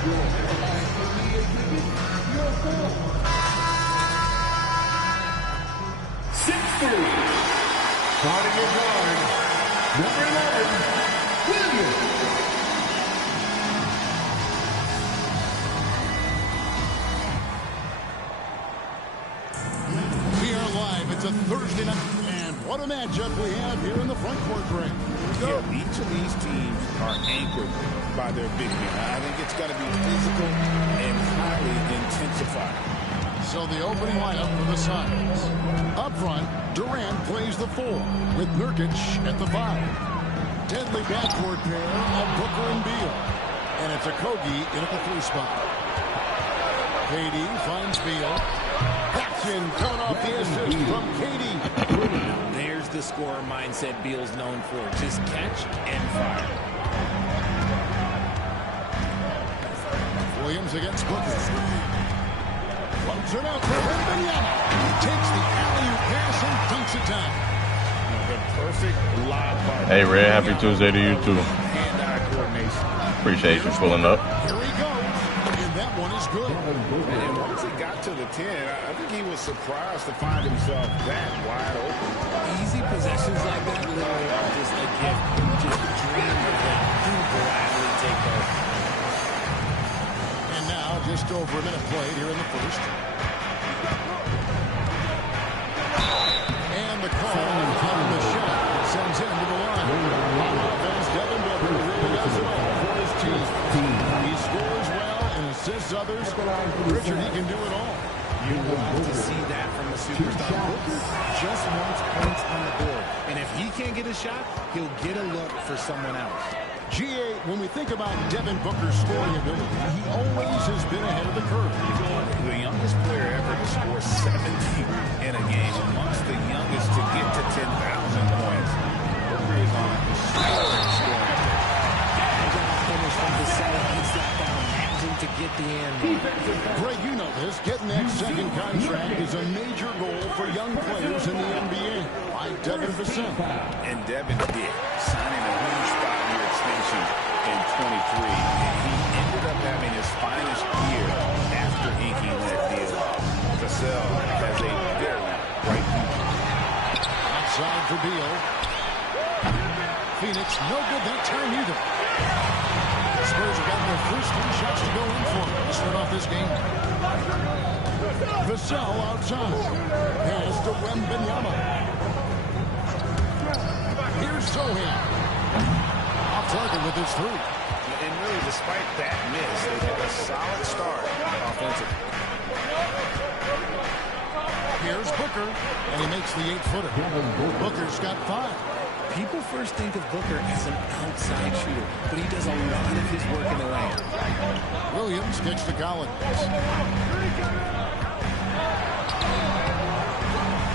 Starting your guard, number 11, Williams. We are live. It's a Thursday night. And what a matchup we have here in the front court break. Yeah, each of these teams are anchored by their big men. I think it's going to be physical and highly intensified. So the opening lineup for the Suns. Up front, Durant plays the 4 with Nurkic at the 5. Deadly backcourt pair of Booker and Beal. And it's a Kogi in at the 3 spot. KD finds Beal. Action coming off the assist from KD. There's the scorer mindset Beal's known for. Just catch and fire. Williams against Booker. Floats it out for Wembanyama. He takes the alley-oop pass and dunks it down. The perfect lob by Hey, Red, happy Tuesday to you, too. hand-eye coordination. Appreciate you pulling up. Here he goes, and that one is good. And once he got to the 10, I think he was surprised to find himself that wide open. Easy possessions like that literally are just a gift. You just dream of them. You gladly take those. And now, just over a minute played here in the first. And the call on the shot sends him to the line. Offense, Devin Booker really does it all for his team. He scores well and assists others. Richard, he can do it all. You want to see that from a superstar. Booker just wants points on the board. And if he can't get a shot, he'll get a look for someone else. GA, when we think about Devin Booker's scoring ability, he always has been ahead of the curve. The youngest player ever to score 70 in a game, amongst the youngest to get to 10,000 points. Booker is on a historic scoring. Finish from the center. He's got down, managing to get the end. Greg, you know this. Getting that second contract is a major goal for young players in the NBA, like Devin Vassell. And Devin did, signing a huge 5-year extension in 23. And he ended up having his finest year after inking that deal. Vassell has a very bright future. Outside for Beal. Phoenix, no good that time either. The Spurs have gotten their first 3 shots to go in for them to start off this game. Vassell outside. Pass to Wembanyama. Here's Zohan. Off target with his 3. And really, despite that miss, they've had a solid start offensively. Here's Booker, and he makes the 8-footer. Booker's got 5. People first think of Booker as an outside shooter, but he does a lot of his work in the lane. Williams kicks to Collins.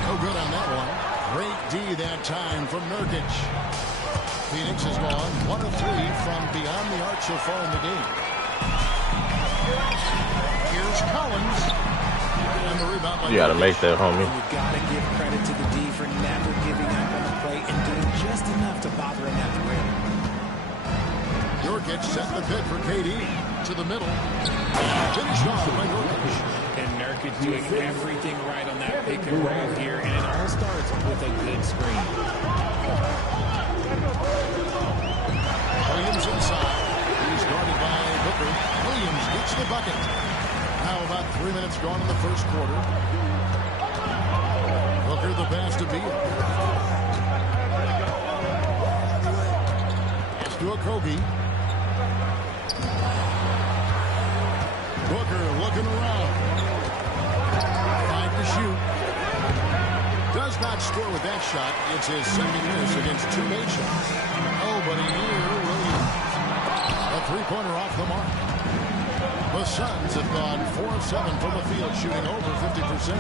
No good on that one. Great D that time from Nurkic. Phoenix has gone 1 of 3 from beyond the arc so far in the game. Here's Collins. And the rebound by You got to make that, homie. You got to give credit to the D for never giving up on the play and doing just enough to bother him at the rim. Nurkic set the pick for KD to the middle. Finished off by Nurkic. And Nurkic doing everything right on that pick and roll here, and it all starts with a good screen. Williams inside. He's guarded by Booker. Williams gets the bucket. Now about 3 minutes gone in the first quarter. Booker the pass to Beal. Pass to Okogie. Booker looking around. 5 to shoot. Does not score with that shot. It's his second miss against 2 made shots. Oh, but here Williams. A 3-pointer off the mark. The Suns have gone 4 of 7 from the field, shooting over 50%.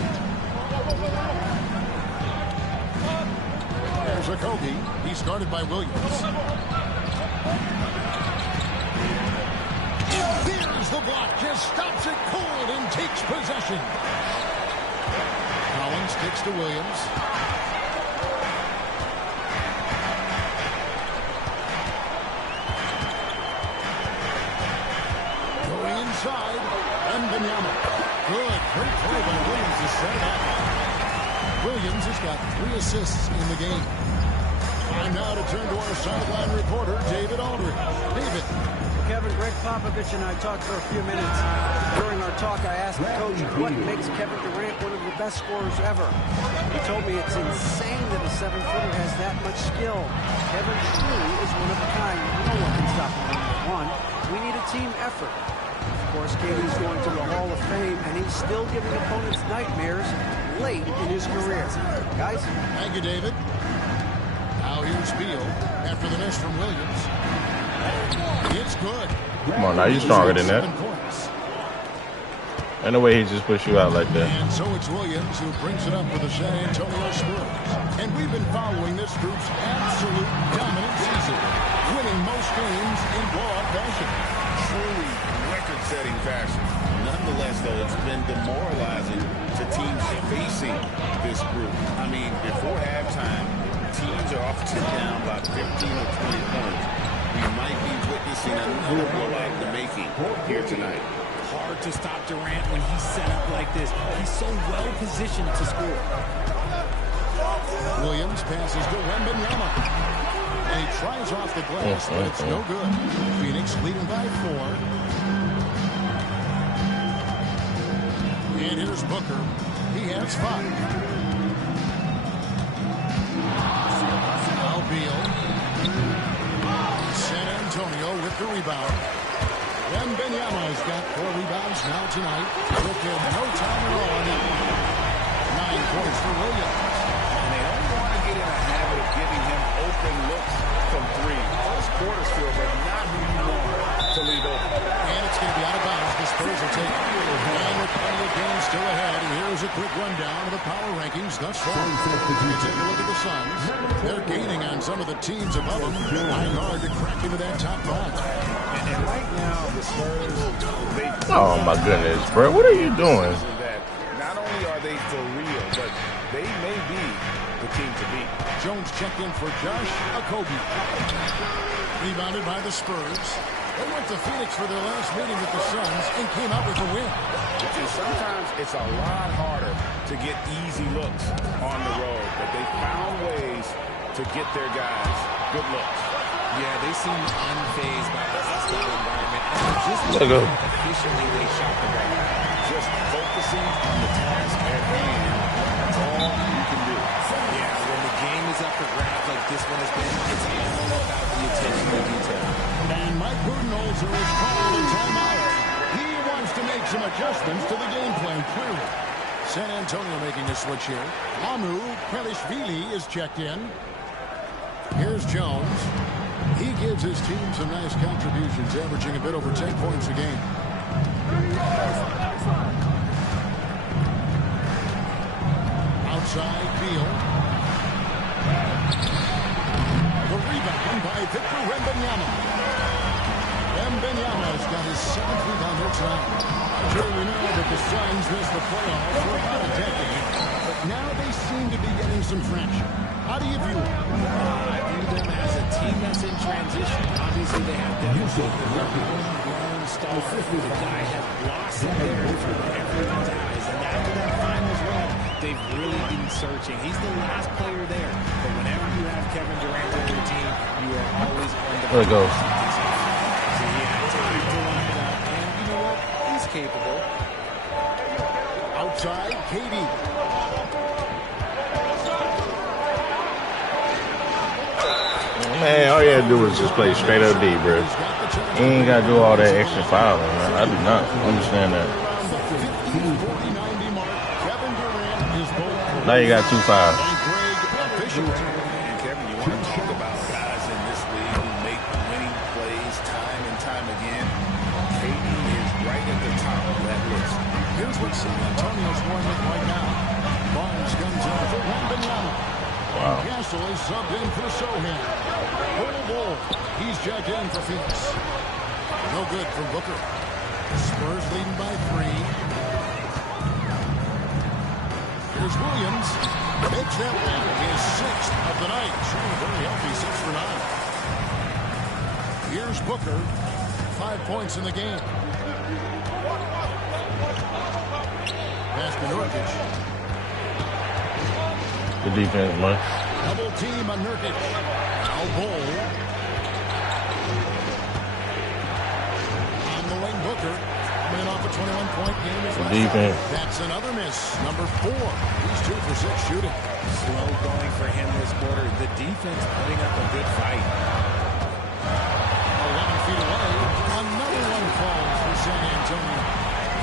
There's Okogie. He's guarded by Williams. There's the block. Just stops it cold and takes possession. Collins kicks to Williams. Going inside. Wembanyama. Good. Great play by Williams to set it up. Williams has got 3 assists in the game. Time now to turn to our sideline reporter, David Aldridge. David. Kevin, Greg Popovich and I talked for a few minutes. During our talk, I asked the coach what makes Kevin Durant one of the best scorers ever. He told me it's insane that a 7-footer has that much skill. Kevin truly is one of a kind. No one can stop him one-on-one. We need a team effort. Of course, KD's going to the Hall of Fame, and he's still giving opponents nightmares late in his career. Guys? Thank you, David. Now here's Beal after the miss from Williams. It's good. Come on, now you stronger than that. Ain't no way he just pushed you out like that. And so it's Williams who brings it up for the San Antonio Spurs. And we've been following this group's absolute dominant season, winning most games in blowout fashion. Truly record-setting fashion. Nonetheless, though, it's been demoralizing to teams facing this group. I mean, before halftime, teams are often down by 15 or 20 points. We might be witnessing another blowout in the making here tonight. Hard to stop Durant when he's set up like this. He's so well positioned to score. Williams passes to Wembanyama. And he tries off the glass, but it's no good. Phoenix leading by 4. And here's Booker. He has 5. Now Beal. San Antonio with the rebound. Wembanyama's got 4 rebounds now tonight. Look at no time at all on that one. 9 points for Williams. And they don't want to get in a habit of giving him open looks from 3. First quarter's feel, but not who you want to leave open. And it's going to be out of bounds. The Spurs will take it. And with plenty of games still ahead, here's a quick rundown of the power rankings thus far. You take a look at the Suns. They're gaining on some of the teams above them. Trying hard to crack into that top 5. And right now, the Spurs, Oh my goodness, bro. What are you doing? that not only are they for real, but they may be the team to beat. Jones checked in for Josh Okogie. Rebounded by the Spurs. They went to Phoenix for their last meeting with the Suns and came out with a win. And sometimes it's a lot harder to get easy looks on the road, but they found ways to get their guys good looks. Yeah, they seem unfazed by the hostile environment. Just Look up. efficiently they shot the ball. Just focusing on the task at hand. That's all you can do. Yeah, when the game is up for grabs like this one has been, it's all about the attention to detail. And Mike Budenholzer is called a timeout. He wants to make some adjustments to the game plan, clearly. San Antonio making a switch here. Amu Pelishvili is checked in. Here's Jones. He gives his team some nice contributions, averaging a bit over 10 points a game. Outside, Beal. The rebound by Victor Wembanyama. Wembanyama's got his 7th rebound here tonight. Sure, we know that the Suns missed the playoffs for about a decade, but now they seem to be getting some traction. How do you view it? I view them as a team that's in transition. Obviously, they have demonstrated the homegrown star. The guy has blossomed there for everyone's eyes. And after that finals run, they've really been searching. He's the last player there. But whenever you have Kevin Durant on your team, you are always on the There it goes. So he had time to line it up. And you know what? He's capable. Outside, Katie. Man, all you had to do was just play straight up D, bro. You ain't got to do all that extra fouling, man. I do not understand that. Now you got 2 fouls. And Kevin, you want to talk about guys in this league who make winning plays time and time again. KD is right at the top of that list. Here's what San Antonio's going with right now. Barnes comes in for Wembanyama. Wow. Castle is subbed in for Sohan. Bull. He's checked in for Phoenix. No good from Booker. Spurs leading by 3. Here's Williams. Makes that one his 6th of the night. Shooting very healthy, 6 for 9. Here's Booker. 5 points in the game. Pass to Nurkic. Good defense, man. Double team on Nurkic. Now Bull. On the wing, Booker. Coming off a 21-point game. Good defense. That's another miss. Number 4. He's 2 for 6 shooting. Slow going for him this quarter. The defense putting up a good fight. 11 feet away. Another one falls for San Antonio.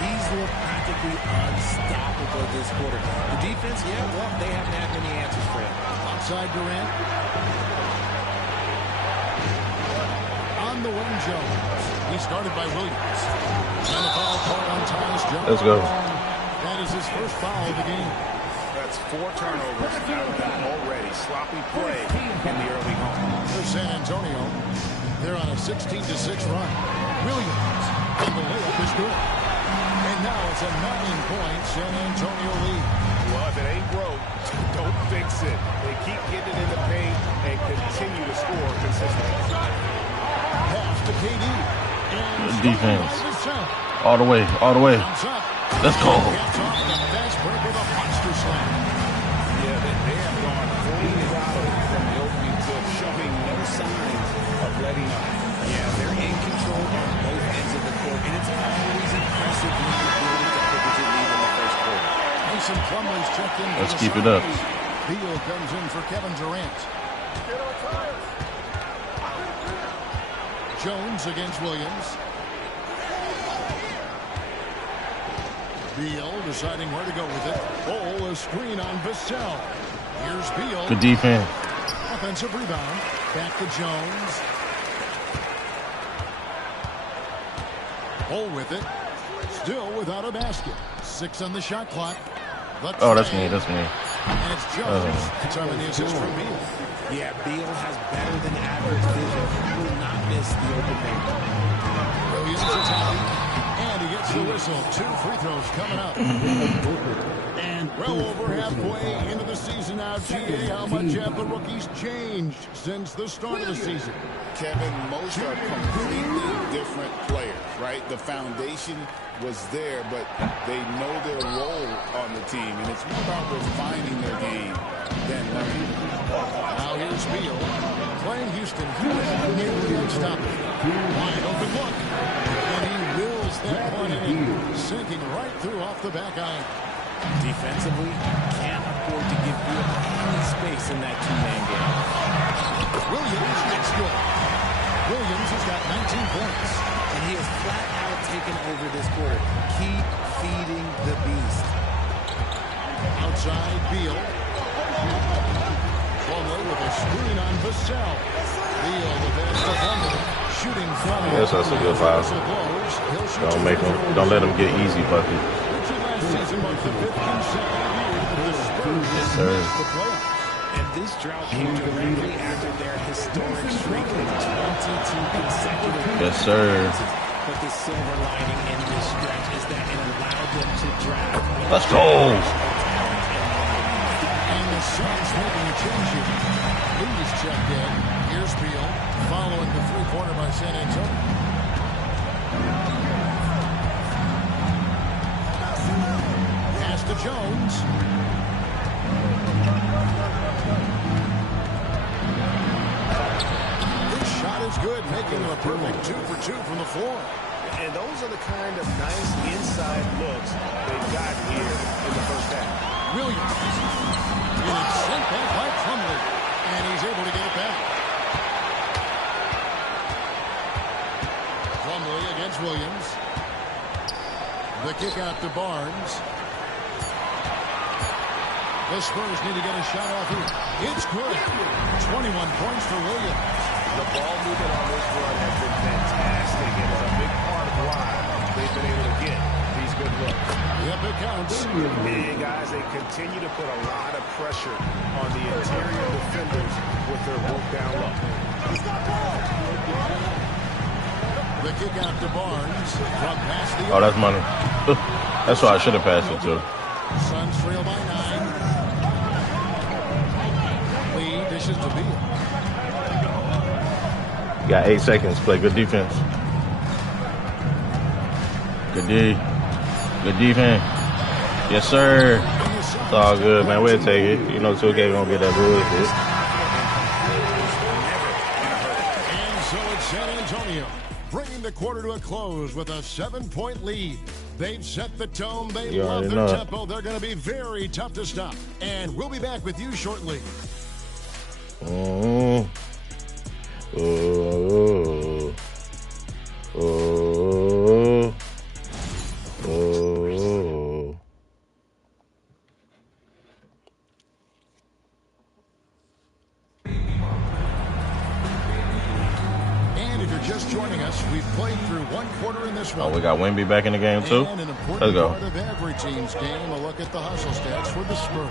He's looked practically unstoppable this quarter. The defense, yeah, well, they haven't had many answers for him. Outside Durant. On the wing, Jones. He's guarded by Williams. And the foul called on Tyus Jones. Let's go. That is his first foul of the game. That's 4 turnovers out of that already. Sloppy play in the early home. For San Antonio, they're on a 16-6 run. Williams, and the layup is good. And now it's a 9-point San Antonio lead. Well, if it ain't broke, don't fix it. They keep getting it in the paint and continue to score consistently. Pass to KD. Good defense. All the way, all the way. Let's go. Gets off the fast break with a monster slam. Yeah, they have gone fully solid from the opening tip, showing no signs of letting up. Yeah, they're in control on both ends of the court, and it's always impressive when you're building a double-digit lead in the first quarter. Mason Plumlee's checked in. Let's keep it up. Beal comes in for Kevin Durant. Jones against Williams. Beal deciding where to go with it. Oh, a screen on Vassell. Here's Beal. Good defense. Offensive rebound. Back to Jones. Bull with it. Still without a basket. 6 on the shot clock. Oh, that's me. That's me. And it's Jones. Determine the assist from Beal. Yeah, Beal has better than average vision. He will not miss the open man. Williams attacking. And he gets the whistle. 2 free throws coming up. And well over halfway into the season now, GA, how much have the rookies changed since the start of the season? Kevin, most are completely different players, right? The foundation was there, but they know their role on the team, and it's more about refining their game than learning. Now here's Beal. Playing Houston, he was nearly unstoppable. Wide open look. And he wills that one in, sinking right through off the back iron. Defensively, can't afford to give Beal any space in that 2-man game. Williams gets good. Williams has got 19 points. And he has flat out taken over this quarter. Keep feeding the beast. Outside Beal. Plumlee with a screen on Vassell. Beal the pass to Plumlee. Shooting from Yes, that's a good foul. Don't let him get easy bucket. Yes, sir. And this drought came directly after their historic streak of 22 consecutive Yes, sir. But the silver lining in this stretch is that it allowed them to draft. Let's go. And the Suns making a change here. Lee's checked in. Here's Beal following the three-pointer by San Antonio. Pass to Jones. This shot is good, making him a perfect 2 for 2 from the floor. And those are the kind of nice inside looks they've got here in the first half. Williams getting sent back by Plumlee, and he's able to get it back. Plumlee against Williams. The kick out to Barnes. The Spurs need to get a shot off here. It's good. 21 points for Williams. The ball movement on this run has been fantastic, and it's a big part of why they've been able to get these good looks. Yep, it counts. And guys, they continue to put a lot of pressure on the interior defenders with their work down low. The kick out to Barnes. From past the Oh, that's money. That's why I should have passed it to. Suns trail by 9. Lee dishes to Beal. Got 8 seconds. Play good defense. Good D. Good defense. Yes, sir. It's all good, man. We'll take it. You know, 2K gonna get that bullshit. And so it's San Antonio, bringing the quarter to a close with a 7-point lead. They've set the tone. They love their tempo. They're going to be very tough to stop. And we'll be back with you shortly. Oh. Oh. Oh. Oh. And if you're just joining us, we've played through one quarter in this one. Oh, we got Wemby back in the game too. Let's go. Part of every team's game, a look at the hustle stats for the Spurs.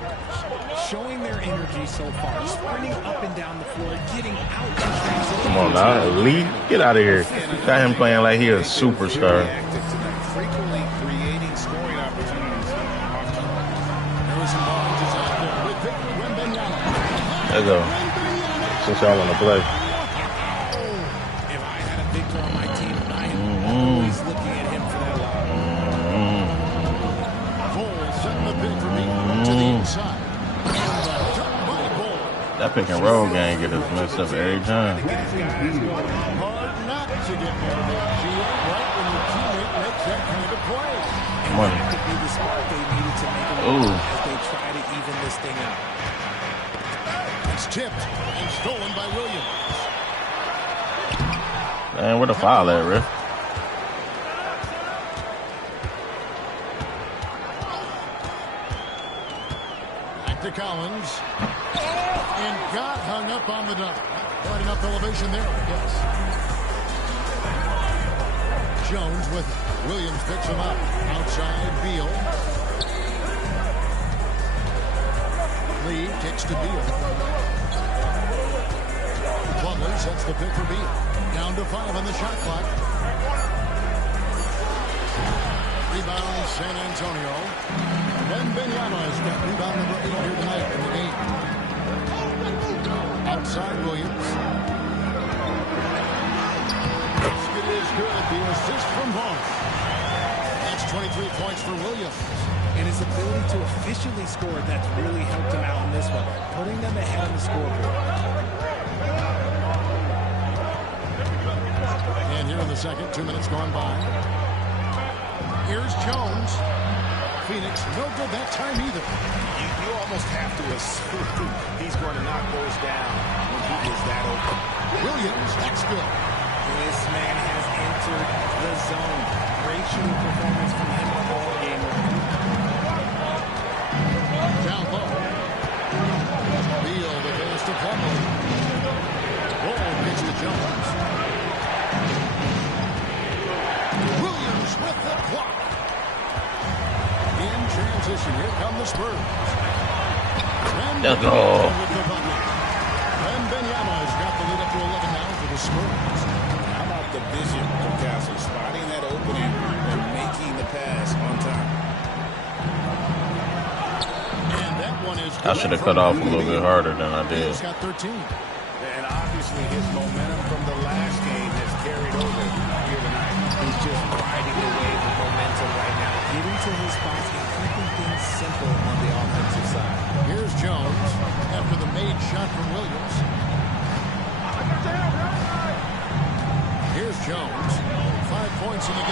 Showing their energy so far, sprinting up and down the floor, getting out in transition. Come on now, elite, get out of here. Got him playing like he a superstar. Frequently creating scoring opportunities. Harrison Barnes is out there with Victor Wembanyama. Let's go. Since y'all want to play. If I had a Victor on my team, I am always looking at him for that lob. Cole setting the pick for me to the inside. That pick and roll game get us messed up every time. Hard not to get more of that shield right when your teammate makes that kind of play. Come on. That could be the spark they needed to make a move as they try to even this thing out. It's tipped and stolen by Williams. Man, where the foul at, Riff? Back to Collins. And got hung up on the dunk. Quite enough elevation there, I guess. Jones with it. Williams picks him up. Outside, Beal. Lee kicks to Beal. Plumlee sets the pick for Beal. Down to 5 on the shot clock. Rebound, San Antonio. Wembanyama has got rebound number 8 here tonight in the game. Outside Williams. Basket is good. The assist from Barnes. That's 23 points for Williams. And his ability to efficiently score, that's really helped him out in this one, putting them ahead on the scoreboard. And here in the second, 2 minutes gone by. Here's Jones. Phoenix, no good that time either. You almost have to assume he's going to knock those down when he is that open. Williams, that's good. This man has entered the zone. Great shooting performance from him all game. Down low. Beal, the pass to Plumlee. Roll pitch to Jones. Williams with the block. In transition, here come the Spurs. Let's go. Wembanyama has got the lead up to 11 now for the Spurs. How about the vision from Castle, spotting that opening and making the pass on time? And that one is I should have cut off a little bit harder than I did. He's got 13. And obviously his momentum from the last game has carried over here tonight. He's just riding the wave of momentum right now, getting to his spots and keeping things simple on the offensive side. Here's Jones after the made shot from Williams. Here's Jones. 5 points in the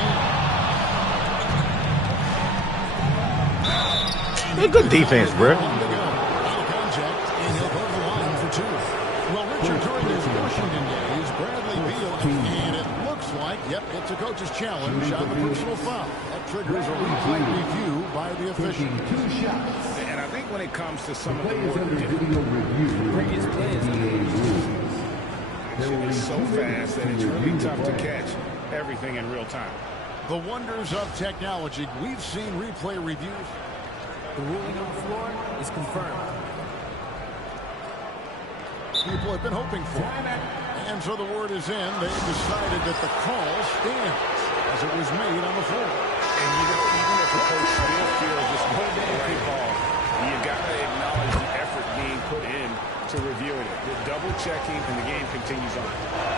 game. Good defense, bro. Out of contact, and he'll go to the line for 2. Well, Richard, during his Washington days, Bradley Beal, and it looks like, yep, it's a coach's challenge on the personal foul. That triggers a replay review by the official. 2 shots. And I think when it comes to some of the Players more under video review. Previous plays. it's so fast that it's really tough to catch everything in real time. The wonders of technology. We've seen replay reviews. The ruling on the floor is confirmed. People have been hoping for. And so the word is in. They've decided that the call stands as it was made on the floor. And you know, even if the coach still feels this wasn't the right call, you got to acknowledge the effort being put in to reviewing it. They're double checking, and the game continues on.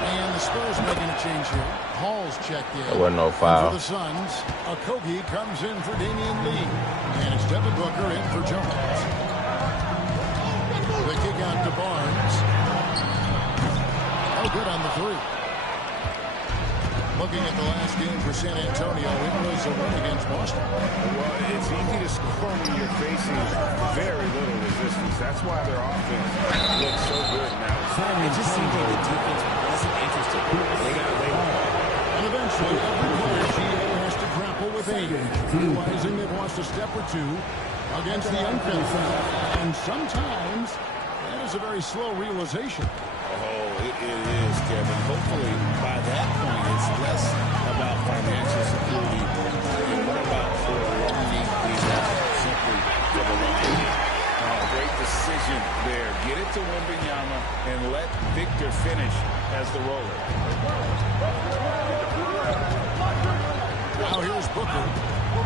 And the Spurs making a change here. Hall's checked in. There wasn't no foul. And for the Suns, Okogie comes in for Damian Lee. And it's Devin Booker in for Jones. The kick out to Barnes. No good on the three. Looking at the last game for San Antonio, it was a win against Boston. Well, it's easy to score when you're facing very little resistance. That's why their offense looks so good now. It just seemed like the defense wasn't interested. They got away with it. And eventually, every player GA has to grapple with age, realizing they've lost a step or two against the unfit. And sometimes that is a very slow realization. Oh, it is, Kevin. Hopefully, by that point, it's less about financial security and more about prolonging these efforts simply for the long game. Great decision there. Get it to Wembanyama and let Victor finish as the roller. Now here's Booker.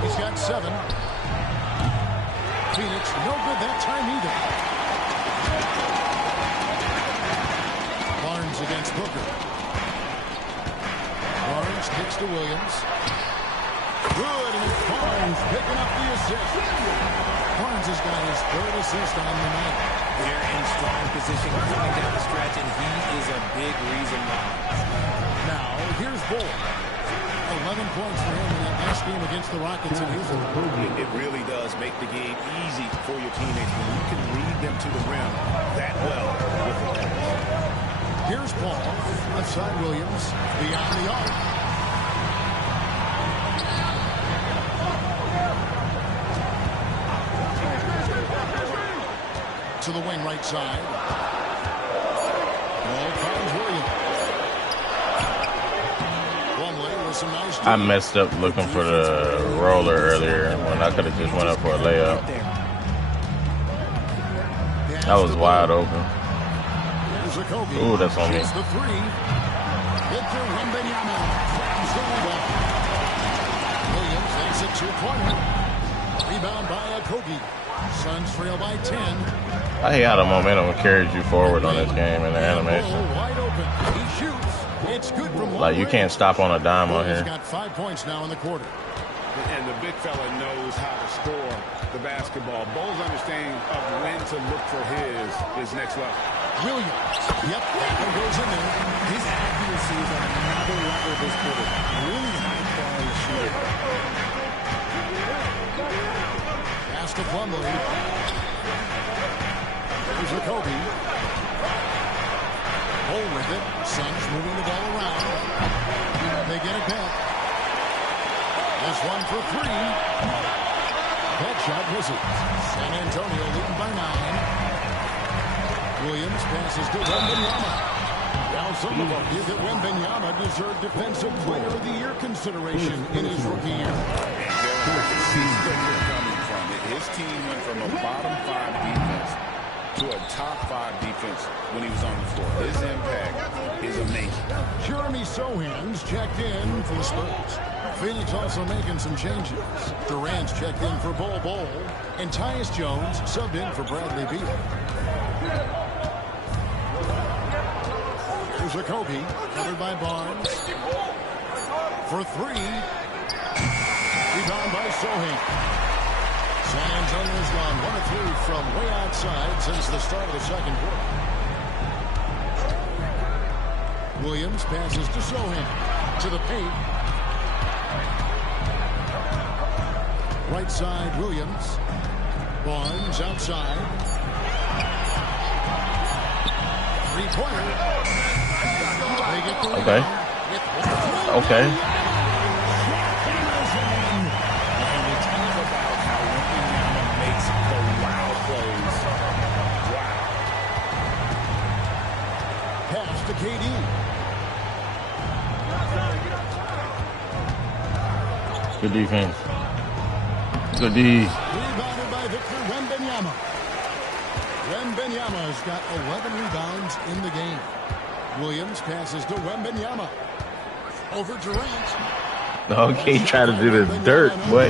He's got 7. Phoenix, no good that time either. Barnes against Booker. Barnes kicks to Williams. Good, and it's Barnes picking up the assist. Barnes has got his 3rd assist on the night. They're in strong position coming down the stretch, and he is a big reason why. Now, here's Bull. 11 points for him in that last game against the Rockets in Houston. It really does make the game easy for your teammates when you can lead them to the rim that well with the pass. Here's Paul. Left side Williams. Beyond the arc. To the wing right side. Ball finds Williams. Plumlee with some nice. I messed up looking for the roller earlier when I could have just went up for a layup. That was wide open. Ooh, that's on me. The three. Victor Wembanyama. Williams makes it 2-pointer. Rebound by Okogie. Suns trail by 10. I hate how the momentum carries you forward on this game in the animation. Wide open. He shoots. It's good from Like, you can't stop on a dime on here. He's got 5 points now in the quarter. And the big fella knows how to score the basketball. Bull's understanding of when to look for his next level. Williams. Yep, that one goes in there. His accuracy is on another level this quarter. Really high-quality shooter. Pass to Plumlee. There's Okogie. Hole with it. Suns moving the ball around. They get it back. This one for 3. That shot misses. San Antonio leading by 9. Williams passes to Wembanyama. Now some will argue that Wembanyama deserved Defensive Player of the Year consideration in his rookie year. His team went from a bottom 5 defense to a top 5 defense when he was on the floor. His impact is amazing. Jeremy Sohan's checked in for the Spurs. Phoenix also making some changes. Durant's checked in for Bol, and Tyus Jones subbed in for Bradley Beal. Here's Okogie, covered by Barnes. For 3. Rebound by Sohan. San Antonio's gone 1 of 3 from way outside since the start of the second quarter. Williams passes to Sohan. To the paint. Right side, Williams. Barnes outside. 3-pointer. They get the Okay. Okay. Pass to KD. Good defense. Good D. Rebounded by Victor Wembanyama. Wembanyama's got 11 rebounds in the game. Williams passes to Wembanyama. Over Durant. Okay, try to do the dirt, boy.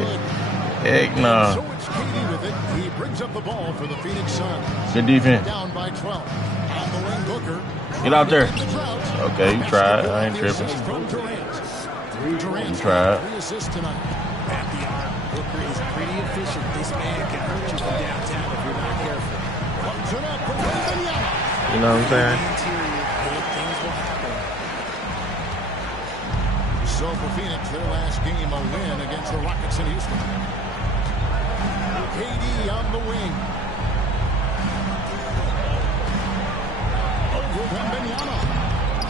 Heck no. So it's KD with it. He brings brings up the ball for the Phoenix Suns. Good defense. Down by 12. On the wing, Booker. Get out there. The Okay, you tried. I ain't tripping. From Durant. Durant's tried. 3 assists tonight. At the arc, Booker is pretty efficient. This man can hurt you from downtown if you're not careful. Comes it up for Wembanyama. You know what I'm saying? Interior, good things will happen. So for Phoenix, their last game, a win against the Rockets in Houston. KD on the wing. Over Wembanyama.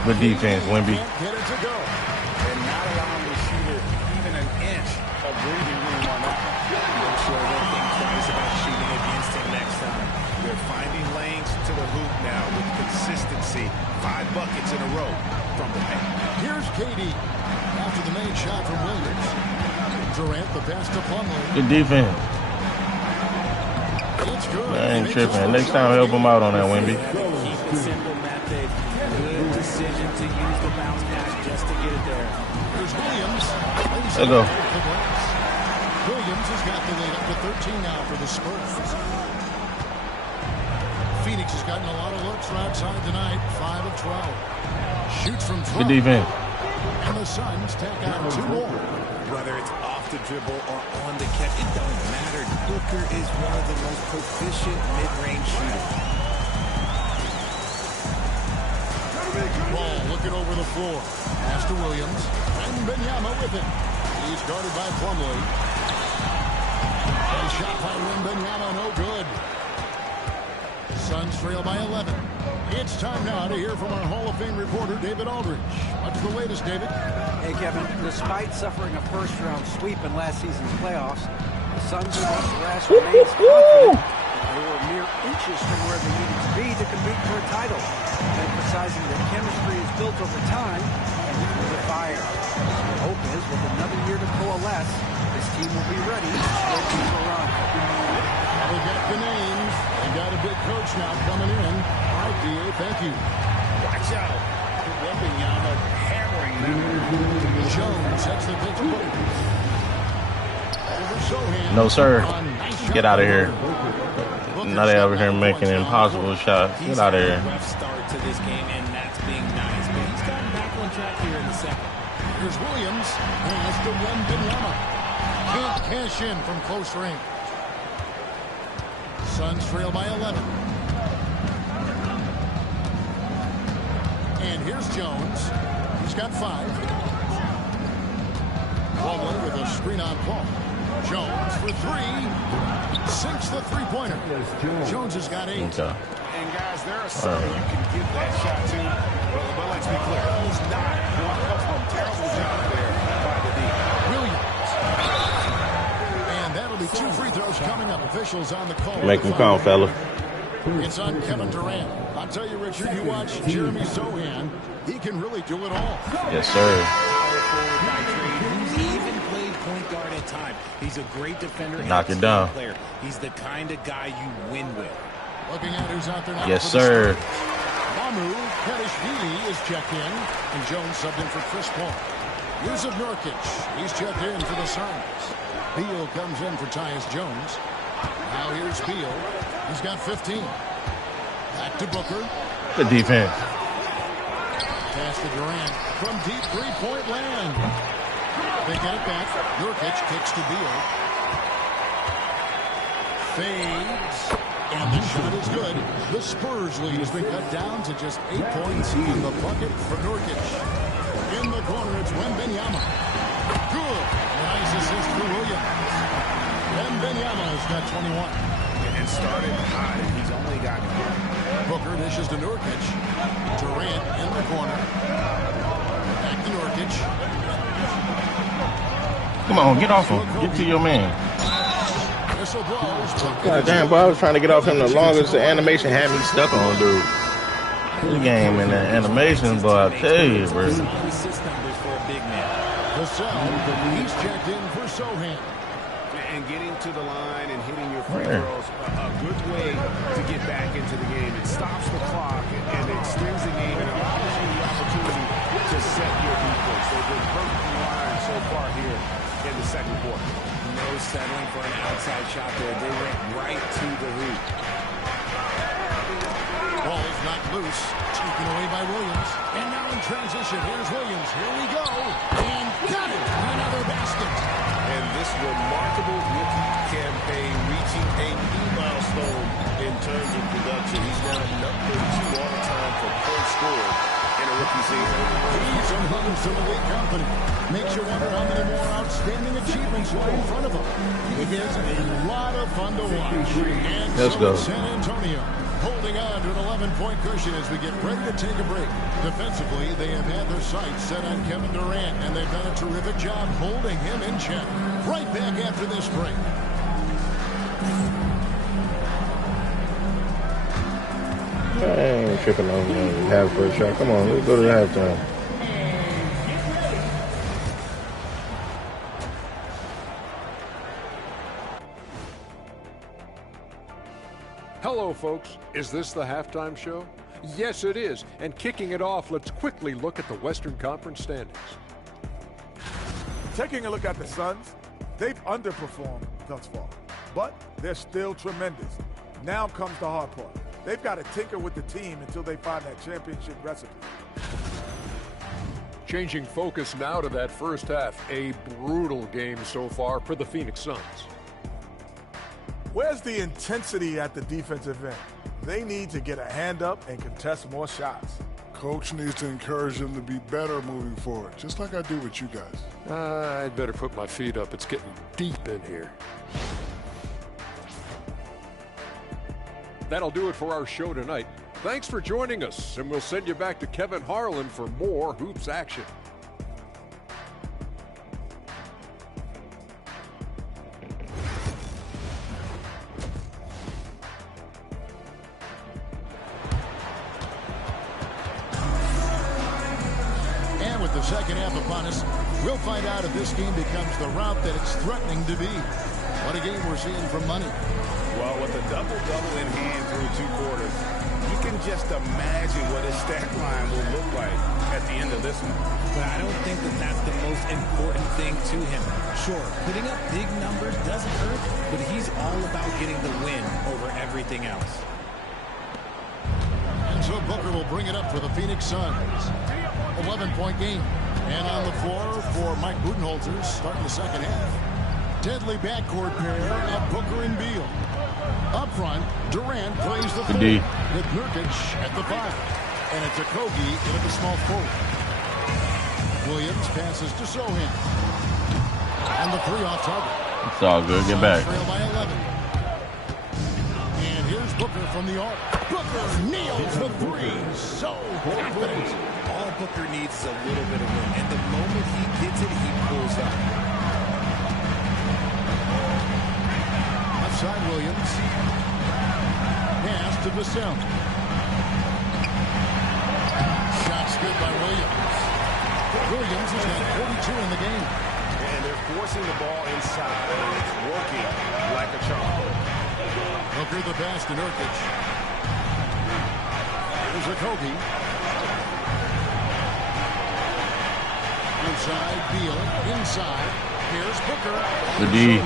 Good defense, Wemby. Can't get it to go. And not allowing the shooter even an inch of breathing room on that. I'm sure they'll think twice about shooting against him next time. They're finding lanes to the hoop now with consistency. 5 buckets in a row from the paint. Here's KD after the main shot from Williams. Durant the pass to Plumlee. Good defense. It's good. I ain't tripping. Next time, help him out on that, Wemby. Keep it simple method. Good decision to use the bounce pass just to get it there. Here's Williams. Let's go. Williams has got the lead up to 13 now for the Spurs. Phoenix has gotten a lot of looks from outside tonight. 5 of 12. Shoots from 12. Good defense. And the Suns tack on 2 more. Whether it's off the dribble or on the catch, it don't matter. Booker is one of the most proficient mid-range shooters. Ball looking over the floor. Pass to Williams. And Wembanyama with it. He's guarded by Plumlee. And shot by Wembanyama, no good. Suns trail by 11. It's time now to hear from our Hall of Fame reporter, David Aldridge. What's the latest, David? Hey, Kevin, despite suffering a first-round sweep in last season's playoffs, the Suns in West West remains confident that they were mere inches from where they needed to be to compete for a title, emphasizing that chemistry is built over time and with the fire. The hope is, with another year to coalesce, this team will be ready to go through a run. Well, we got the names. We got a big coach now coming in. All right, D.A., thank you. Watch out. Wembanyama hammering them. Jones sets the pitch. Over Sohan. No, sir. Nice Get out of here. Now they over here making impossible shots. Get out of here. Rough start to this game, and that's being nice. But he's gotten back on track here in the second. Here's Williams. Pass to Wembanyama. Can't cash in from close range. Suns trail by 11. And here's Jones. He's got 5. Plumlee with a screen on Paul. Jones for 3. Sinks the three-pointer. Jones has got 8. Okay. And guys, there are some you can give that shot to, but let's be clear, he's not one of them. Terrible job there by the D. Williams. And that'll be 2 free throws coming up. Officials on the call. Make him count, fella. It's on Kevin Durant. I'll tell you, Richard, you watch Jeremy Sohan. He can really do it all. Yes, sir. Power forward by trade, who's even played point guard at time. He's a great defender. and Knock a it team down. Player. He's the kind of guy you win with. Looking at who's out there now. Yes, for the sir. Spurs. Mamu Petishvili is checked in, and Jones subbed in for Chris Paul. Yusuf Nurkic, he's checked in for the Suns. Beal comes in for Tyus Jones. Now here's Beal. He's got 15. Back to Booker. Good defense. Pass to Durant from deep three-point land. They get it back. Nurkic kicks to Beal. Fades. And the shot is good. The Spurs lead has been cut down to just 8 points in the bucket for Nurkic. In the corner, it's Wembanyama. Good. Nice assist for Williams. Wembanyama has got 21. And started hot, and he's only got 4. Booker dishes to Nurkic. Durant in the corner. Back to Nurkic. Come on, get off him. Get to your man. Whistle blows. God damn, boy, I was trying to get off him the longest. The animation had me stuck on, dude. This game and the animation, boy, I tell you, bro. Solid assist numbers for a big man. Vassell, he's checked in for Sohan. And getting to the line and hitting your free Where? throws, a good way to get back into the game. It stops the clock and it extends the game and allows you the opportunity to set your defense. They've been perfectly lined so far here in the second quarter. No settling for an outside shot there. They went right to the hoop. Ball's knocked loose. Taken away by Williams. And now in transition, here's Williams. Here we go. And got it. Another basket. And this remarkable rookie campaign reaching a new milestone in terms of production. He's now number 2 all time for point scorer in a rookie season. He's among some elite company. Makes you wonder how many more outstanding achievements lie in front of him. It is a lot of fun to watch. And Let's go. San Antonio holding on to an 11-point cushion as we get ready to take a break. Defensively, they have had their sights set on Kevin Durant, and they've done a terrific job holding him in check. Right back after this break. I ain't tripping on half court shot. Come on, let's go to the halftime. Hello, folks. Is this the halftime show? Yes, it is. And kicking it off, let's quickly look at the Western Conference standings. Taking a look at the Suns, they've underperformed thus far, but they're still tremendous. Now comes the hard part. They've got to tinker with the team until they find that championship recipe. Changing focus now to that first half. A brutal game so far for the Phoenix Suns. Where's the intensity at the defensive end? They need to get a hand up and contest more shots. Coach needs to encourage them to be better moving forward, just like I do with you guys. I'd better put my feet up. It's getting deep in here. That'll do it for our show tonight. Thanks for joining us, and we'll send you back to Kevin Harlan for more hoops action. And with the second half upon us, we'll find out if this game becomes the route that it's threatening to be. What a game we're seeing from Money. Well, with a double-double in hand through 2 quarters, you can just imagine what his stat line will look like at the end of this one. But I don't think that that's the most important thing to him. Sure, putting up big numbers doesn't hurt, but he's all about getting the win over everything else. And so Booker will bring it up for the Phoenix Suns. 11-point game. And on the floor for Mike Budenholzer starting the second half. Deadly backcourt pair of Booker and Beal. Up front, Durant plays the 4 with Nurkic at the 5. And it's Okogie in at the small forward. Williams passes to Sohan. And the 3 off target. It's all good. Get back. Trail by 11. And here's Booker from the arc. Booker nails the 3. So confident. All Booker needs is a little bit of room, and the moment he gets it, he pulls up. Outside Williams. Pass to Vassell. Shots good by Williams. Williams has got 42 in the game. And they're forcing the ball inside, and it's working like a charm. Booker the pass to Nurkic. Here's Okogie. Outside Beal. Inside. Here's Booker. The D.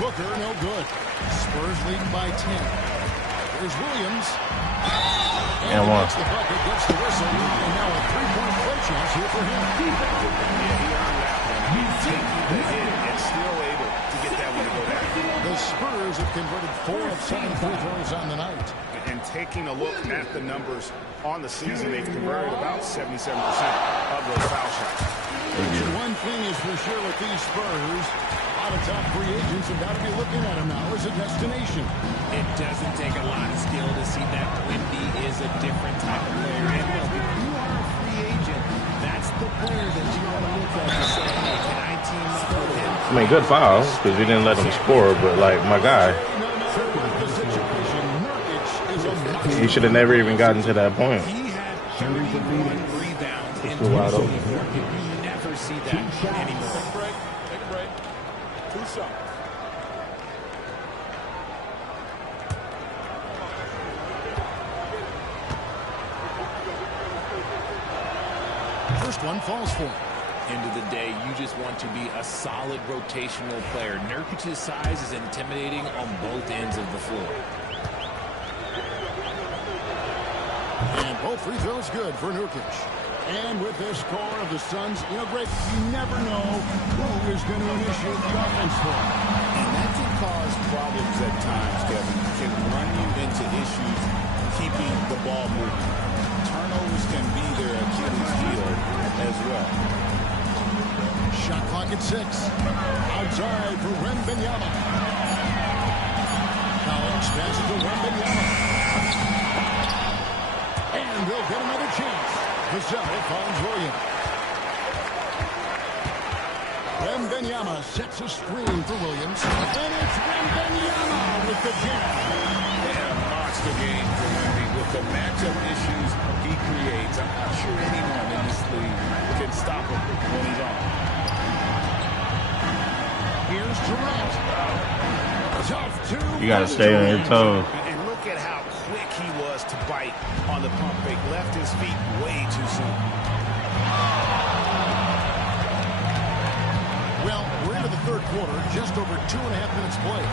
Booker no good. Spurs leading by 10. Here's Williams. And one. Gets the bucket, gets the whistle, and now a 3-point play chance here for him. Yeah, he earned that one. He took the hit and still able to get that one to go down. The Spurs have converted 4 of 7 free throws on the night. And taking a look at the numbers on the season, they've converted about 77% of those foul shots. One thing is for sure with these Spurs, a lot of top free agents have got to be looking at them now as a destination. It doesn't take a lot of skill to see that Wemby is a different type of player. And look, if you are a free agent, that's the player that you want to look at to say, hey, can I team up with him? I mean, good foul because we didn't let him score, but like my guy, he should have never even gotten to that point. He had 31 rebounds in Still wide open. You never see that anymore. Take a break. 2 shots. First one falls for him. End of the day, you just want to be a solid rotational player. Nurkic's size is intimidating on both ends of the floor. And both free throws good for Nurkic. And with this score of the Suns, Greg, you never know who is going to initiate the offense for them. And that can cause problems at times, Kevin. Can run you into issues keeping the ball moving. Turnovers can be their Achilles heel as well. Shot clock at 6. Outside for Wembanyama. Collins passes to Wembanyama. And they'll get another chance. Vassell finds Williams. Wembanyama sets a screen for Williams. And it's Wembanyama with the jam. And a monster game for Wemby with the matchup issues he creates. I'm not sure anyone in this league can stop him when he's on. Here's Durant. Tough two. You gotta stay on your toes. And look at how quick he was to bite on the pump fake. Left his feet way too soon. Well, we're into the third quarter. Just over 2.5 minutes played.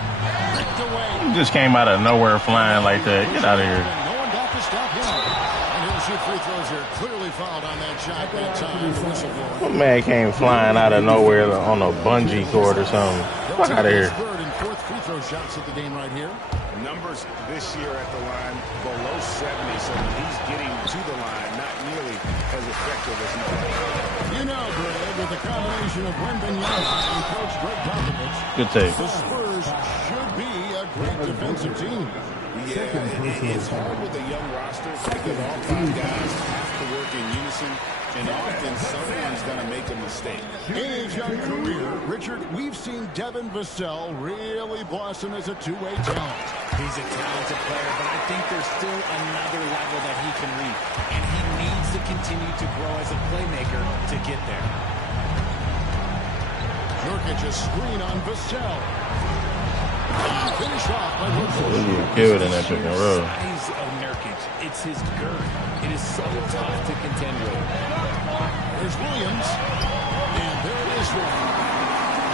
Ripped away. He just came out of nowhere flying like that. Get out of here. No one got to stop him. And he'll shoot free throws here. Clearly fouled on that shot that time. The whistle blowing. What man came flying out of nowhere on a bungee cord or something? Fuck out of here. Third and fourth free throw shots at the game right here. Numbers this year at the line below 70, so when he's getting to the line, not nearly as effective as he can. Greg, with a combination of Wembanyama and Coach Greg Popovich, Good take. the Spurs should be a great defensive team. Yeah, it's hard with a young roster because all 5 guys have to work in unison, and often someone's going to make a mistake. In his young career, Richard, we've seen Devin Vassell really blossom as a two-way talent. He's a talented player, but I think there's still another level that he can reach. And he needs to continue to grow as a playmaker to get there. Nurkic a screen on Vassell. Finish off by Wilson. Killed in that pick and roll. Size of Nurkic, it's his girth. It is so tough to contend with. There's Williams. And there it is.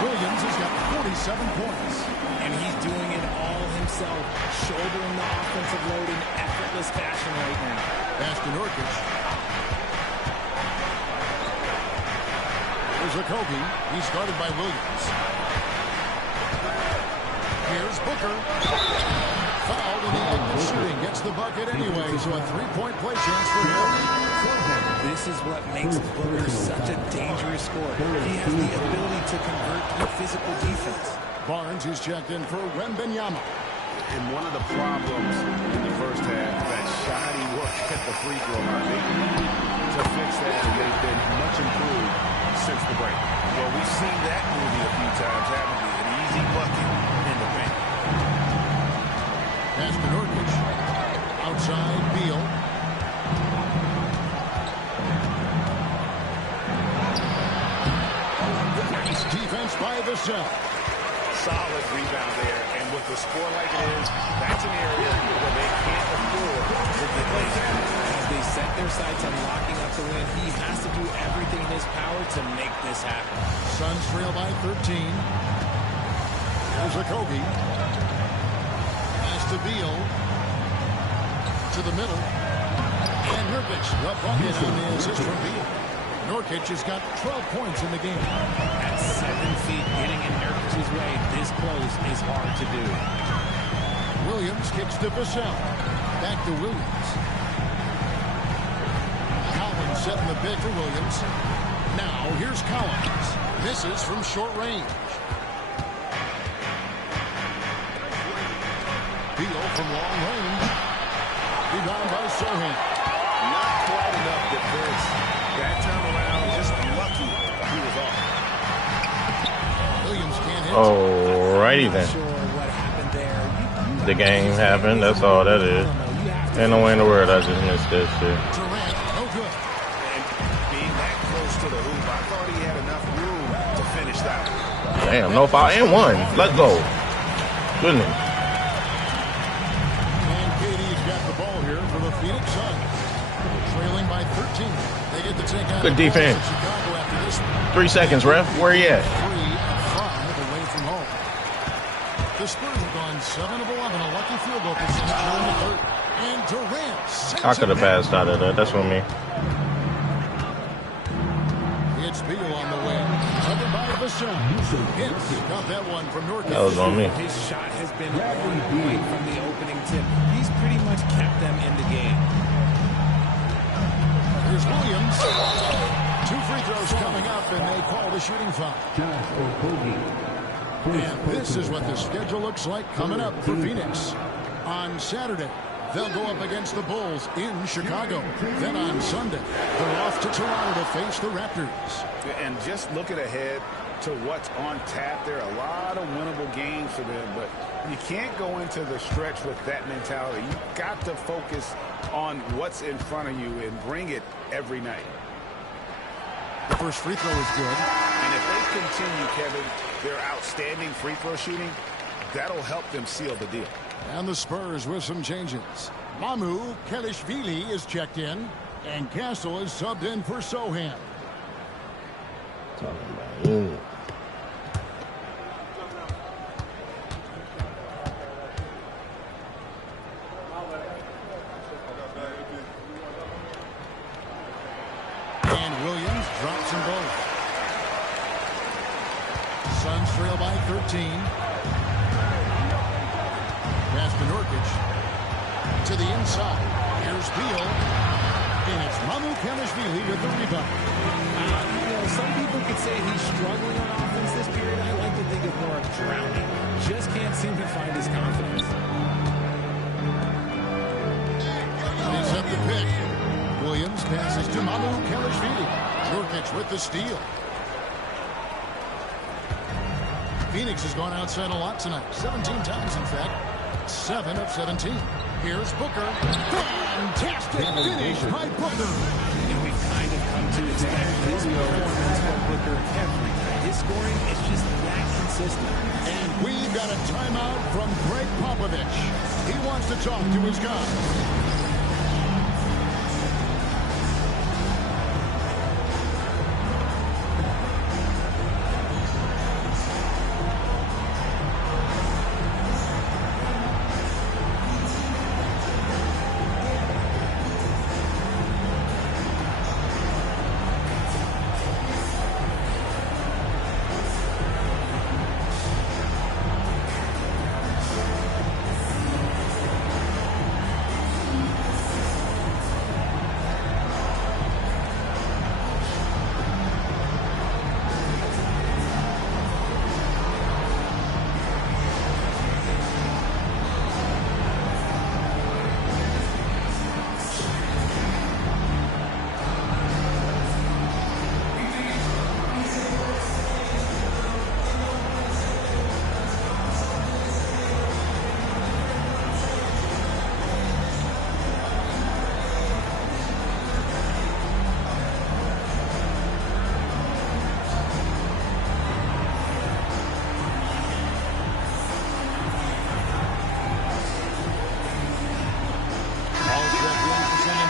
Williams has got 47 points. And he's doing it all himself, shouldering the offensive load in effortless fashion right now. Pass to Nurkic. There's Okogie. He's guarded by Williams. Here's Booker. Fouled in the act of shooting. Gets the bucket anyway, so a three-point play chance for him. This is what makes Booker such a dangerous scorer. He has the ability to convert through physical defense. Barnes is checked in for Wembanyama. And one of the problems in the first half, that shoddy work at the free throw line. They need to fix that, and they've been much improved since the break. Well, we've seen that movie a few times, haven't we? An easy bucket in the paint. Pass to Nurkic. Outside, Beal. Nice defense by Vassell. Solid rebound there, and with the score like it is, that's an area where they can't afford to get laid down. As they set their sights on locking up the win, he has to do everything in his power to make this happen. Suns trail by 13. There's Okogie. Pass to Beal. To the middle. And Nurkic, the bucket on the assist from Beal. Nurkic has got 12 points in the game. At 7 feet, getting in Nurkic's way this close is hard to do. Williams kicks to Vassell. Back to Williams. Collins setting the bid for Williams. Now here's Collins. Misses from short range. Beal from long range. Rebound by Sohan. Not quite enough defense. That time around, just lucky he was off. Williams can't hit. Alrighty then. Sure what happened there. The game happened. That's all that is. Ain't no way in the world I just missed that shit. Durant, no good. And being that close to the hoop, I thought he had enough room to finish that one. Damn, no foul and one. Let's go. Goodness. And KD's got the ball here for the Phoenix Suns. Trailing by 13. They get to take out Good defense. Chicago after this one. 3 seconds, ref. Where he at? 3 of 5 away from home. The Spurs have gone 7 of 11, a lucky field goal percentage in the third. And Durant. I could have passed out of that. That's what I mean. It's Beal on the way. Covered by Vassell. Hits. Got that one from Nurkic. That was on me. His shot has been on point from the opening tip. He's pretty much kept them in the game. Here's Williams. 2 free throws coming up, and they call the shooting foul. And this is what the schedule looks like coming up for Phoenix. On Saturday, they'll go up against the Bulls in Chicago. Then on Sunday, they're off to Toronto to face the Raptors. And just looking ahead to what's on tap, there are a lot of winnable games for them, but you can't go into the stretch with that mentality. You've got to focus on what's in front of you and bring it every night. The first free throw is good. And if they continue, Kevin, their outstanding free throw shooting, that'll help them seal the deal. And the Spurs with some changes. Mamu Kelishvili is checked in, and Castle is subbed in for Sohan. And Williams drops them both. Suns trail by 13. Pass to Nurkic. To the inside. Here's Beal. And it's Mamu Kelishvili with the rebound. Some people could say he's struggling on offense this period. I like to think of more of drowning. Just can't seem to find his confidence. They set the pick. Williams passes to Mamu Kelishvili. Nurkic with the steal. Phoenix has gone outside a lot tonight. 17 times, in fact. 7 of 17. Here's Booker. Fantastic finish by Booker. And we've kind of come to expect this performance from Booker every night. His scoring is just that consistent. And we've got a timeout from Greg Popovich. He wants to talk to his guys.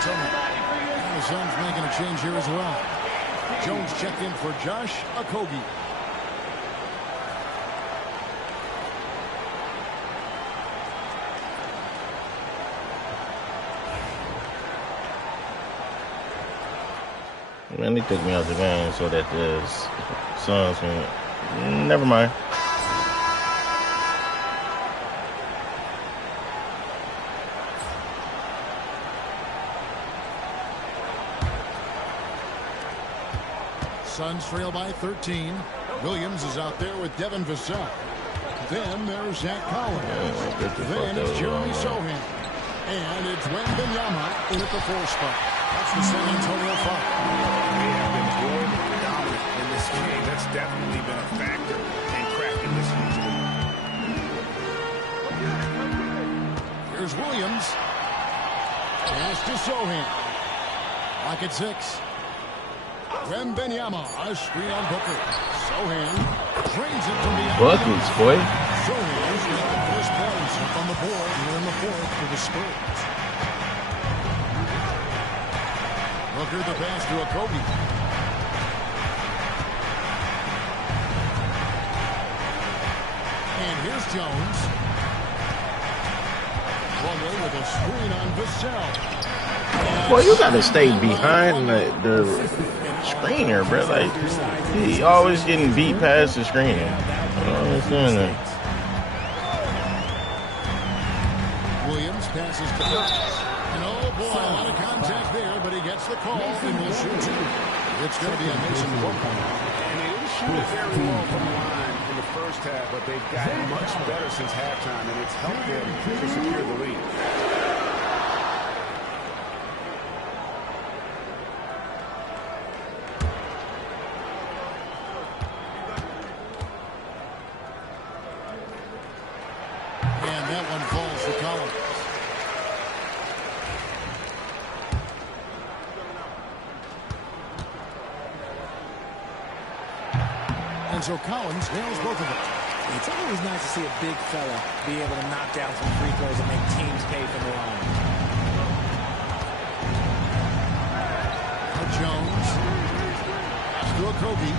And the Suns making a change here as well. Jones checked in for Josh Okogie. Man, he took me out the game so that the Suns can... Never mind. Suns trail by 13. Williams is out there with Devin Vassell. Then there's Zach Collins. Then it's Jeremy Sohan. And it's Wembanyama in at the 4 spot. That's the San Antonio Foul. They have been more dominant in this game. That's definitely been a factor in cracking this huge lead. Here's Williams. Pass to Sohan. Lock at 6. Wembanyama, a screen on Booker. Sohan drains it from behind. Buckets, boy. Sohan's got the first points up on the board here in the 4th for the Spurs. Booker the pass to Okogie. Here's Jones. One way with a screen on Vassell. Boy, you gotta stay behind the screener, bro. Like, he always getting beat past the screener. I don't understand that. Williams passes to Jones. And oh boy, a lot of contact there, but he gets the call and will shoot two. It's going to be a Mason Booker. And they didn't shoot it very well from the line in the first half, but they've gotten much better since halftime, and it's helped them to secure the lead. And that one falls for Collins. And so Collins nails both of them. It's always nice to see a big fella be able to knock down some free throws and make teams pay for the line. Jones. Still Kobe.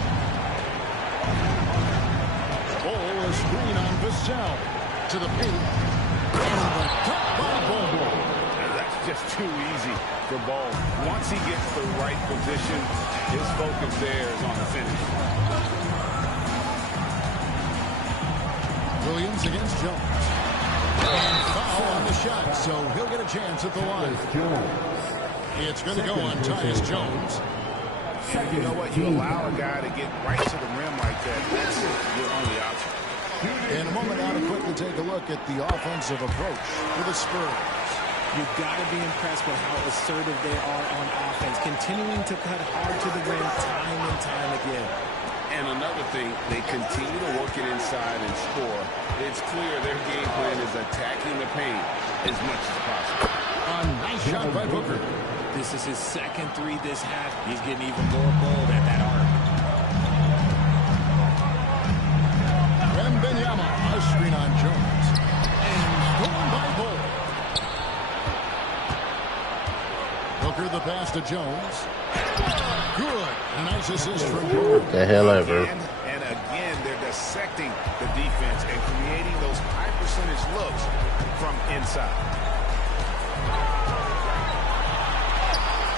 Oh, a screen on Vassell. To the paint. And the cut by Ball. That's just too easy for Ball. Once he gets the right position, his focus there is on the finish. Williams against Jones. And foul on the shot, so he'll get a chance at the line. It's going to go on Tyus Jones. And you know what? You allow a guy to get right to the rim like that. That's your only option. In a moment now to quickly take a look at the offensive approach for the Spurs. You've got to be impressed with how assertive they are on offense, continuing to cut hard to the rim time and time again. And another thing, they continue to work it inside and score. It's clear their game plan is attacking the paint as much as possible. A nice shot by Booker. This is his second three this half. He's getting even more bold at that arc. Wembanyama, a screen on Jones. And stolen by Bull. Booker the pass to Jones. Good. A nice assist from Booker. The hell ever. And again, they're dissecting the defense and creating those high percentage looks from inside.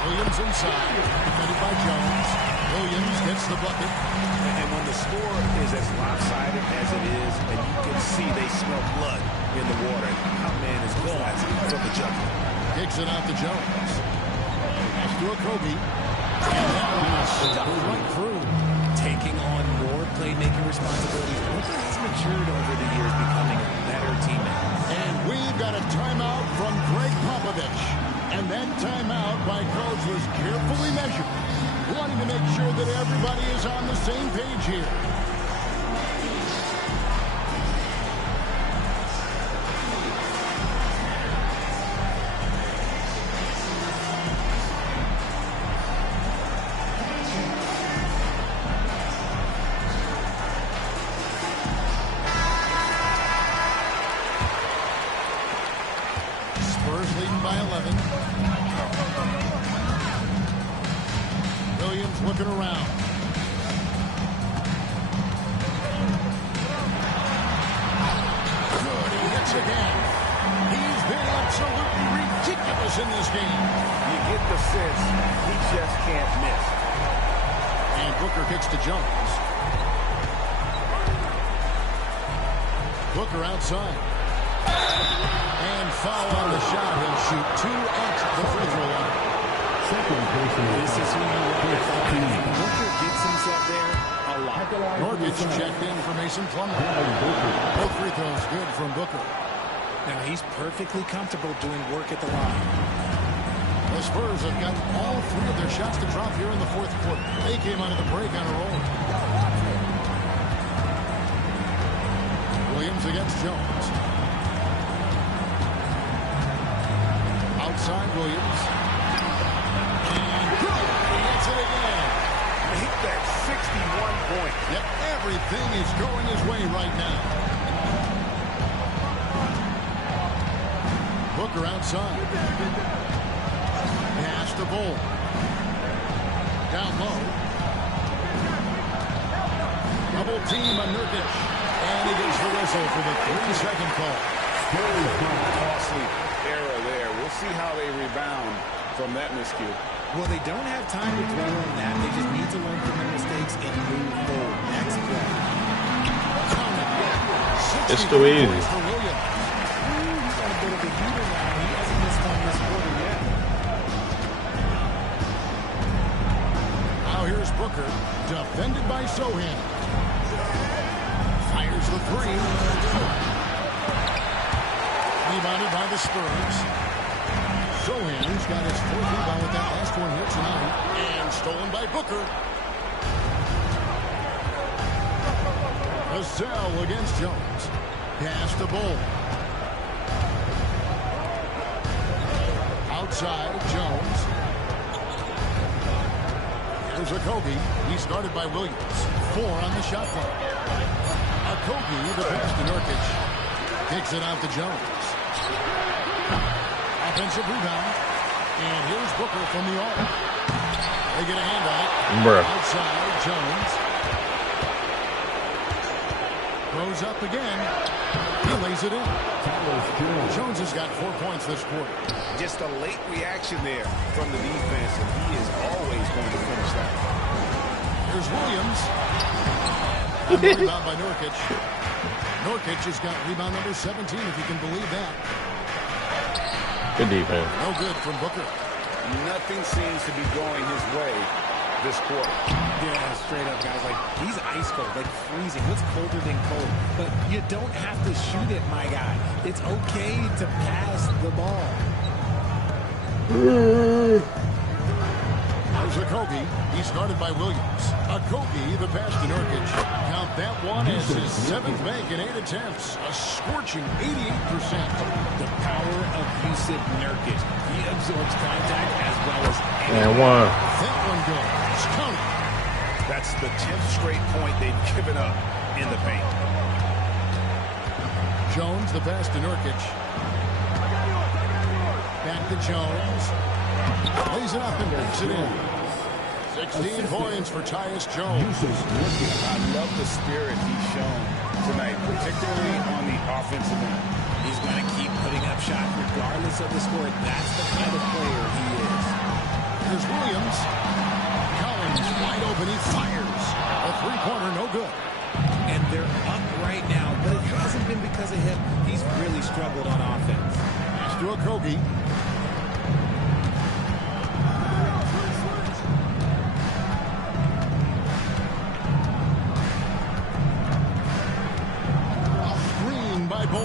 Williams inside, defended by Jones. Williams gets the bucket. And when the score is as lopsided as it is, and you can see they smell blood in the water, our man is gone for the jumper. Kicks it out to Jones. Pass to a Kobe. And that one is stuck right through. Taking on more playmaking responsibilities. Booker has matured over the years, becoming a better teammate. And we've got a timeout from Greg Popovich. And that timeout by Coach was carefully measured, wanting to make sure that everybody is on the same page here. Spurs leading by 11. Williams looking around. Good, he hits again. He's been absolutely ridiculous in this game. You get the sense he just can't miss. And Booker kicks to Jones. Booker outside. And foul on the shot. He'll shoot 2 at the free throw line. This is who you want. Booker gets himself there a lot. Norkic checked in for Mason Plumlee. Both free throws good from Booker. Now he's perfectly comfortable doing work at the line. The Spurs have gotten all 3 of their shots to drop here in the fourth quarter. They came out of the break on a roll. Williams against Jones. Outside Williams. And good. He hits it again. Make that 61 point. Yep, everything is going his way right now. Booker outside. Pass to Bull. Down low. Double team on Nurkic. And he gets the whistle for the 3-second call. Costly error there. We'll see how they rebound from that miscue. Well, they don't have time to dwell on that. They just need to learn from their mistakes and move forward. Next play. It's too easy. He's got a bit of a heater now. He hasn't missed on this quarter yet. Now here's Booker, defended by Sohan. Fires the three. Rebounded by the Spurs. Sohan's got his 4th rebound with that last one here tonight. And stolen by Booker. Vassell against Jones. Pass to Bull. Outside, Jones. Here's Okogie. He started by Williams. 4 on the shot clock. Okogie, the pass to Nurkic. Kicks it out to Jones. Offensive rebound. And here's Booker from the arc. They get a hand on it. Bruh. Outside, Jones. Goes up again. He lays it in. Jones has got 4 points this quarter. Just a late reaction there from the defense, and he is always going to finish that. Here's Williams. And the rebound by Nurkic. Nurkic has got rebound number 17, if you can believe that. Good defense. No good from Booker. Nothing seems to be going his way this quarter. Yeah, straight up, guys. Like, he's ice cold, like freezing. What's colder than cold? But you don't have to shoot it, my guy. It's okay to pass the ball. There's Okogie. He started by Williams. Okogie, the pass to Nurkic. Count that one as his 7th make in 8 attempts. A scorching 88%. The power of Yusuf Nurkic. He absorbs contact as well as And one. That one goes. Count it. That's the 10th straight point they've given up in the paint. Jones, the pass to Nurkic. Back to Jones. Lays it up and banks it in. 16 points for Tyus Jones. I love the spirit he's shown tonight, particularly on the offensive end. he's going to keep putting up shots regardless of the score. That's the kind of player he is. Here's Williams. Collins wide open. He fires. A three-pointer, no good. And they're up right now, but it hasn't been because of him. He's really struggled on offense. Pass to Okogie. By Bull.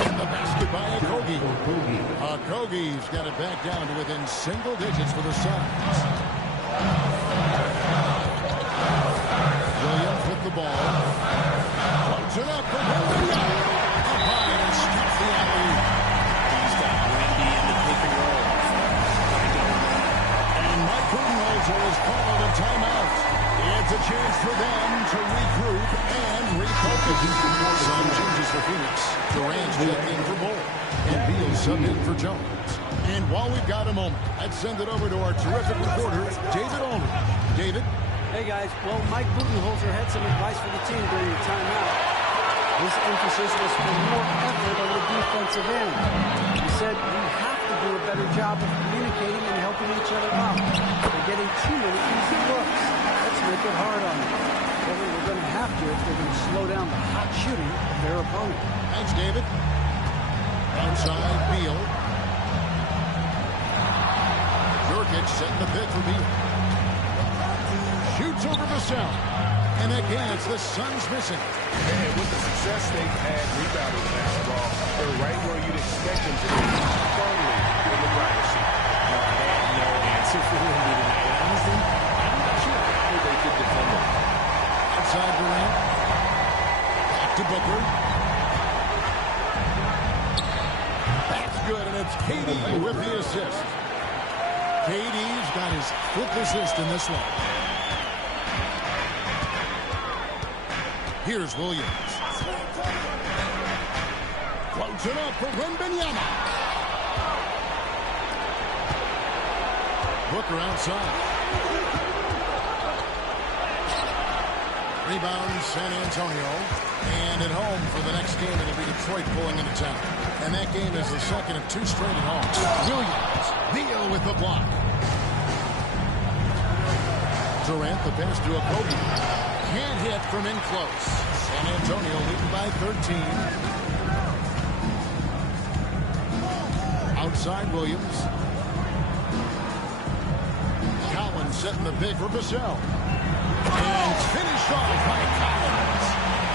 And the basket by Okogie. Okogie's got it back down to within single digits for the Suns. Williams with the ball. Floats it up for Wemby. Up high and skips the alley. He's got Wemby in the pick and roll. And Mike Budenholzer has called a timeout. It's a chance for them to regroup and refocus. Some changes for Phoenix. Durant's checked in for Bull. And Beal subbed in for Jones. And while we've got a moment, let's send it over to our terrific reporter, David Aldridge. David? Hey, guys. Well, Mike Budenholzer had some advice for the team during the timeout. His emphasis was for more effort on the defensive end. He said we have to do a better job of communicating and helping each other out. They're getting too many easy looks. Let's make it hard on them. Well, we're going to have to if they're going to slow down the hot shooting of their opponent. Thanks, David. Outside, Beal. Nurkic setting the pick for Beal. Shoots over Vassell. And again, it's the Suns missing. And with the success they've had rebounding basketball, they're right where you'd expect them to be, firmly in the driver's seat. I have no answer for Wemby tonight. Honestly, I'm not sure how they could defend him. Outside Durant. Back to Booker. That's good, and it's KD with the assist. KD's got his 5th assist in this one. Here's Williams. Floats it up for Wembanyama. Booker outside. Rebound, San Antonio. And at home for the next game, it'll be Detroit pulling into town. And that game is the second of 2 straight at home. Williams, Beal with the block. Durant, the pass to Okogie. Can't hit from in close. San Antonio leading by 13. Outside Williams. Collins setting the pick for Vassell. And finished off by Collins.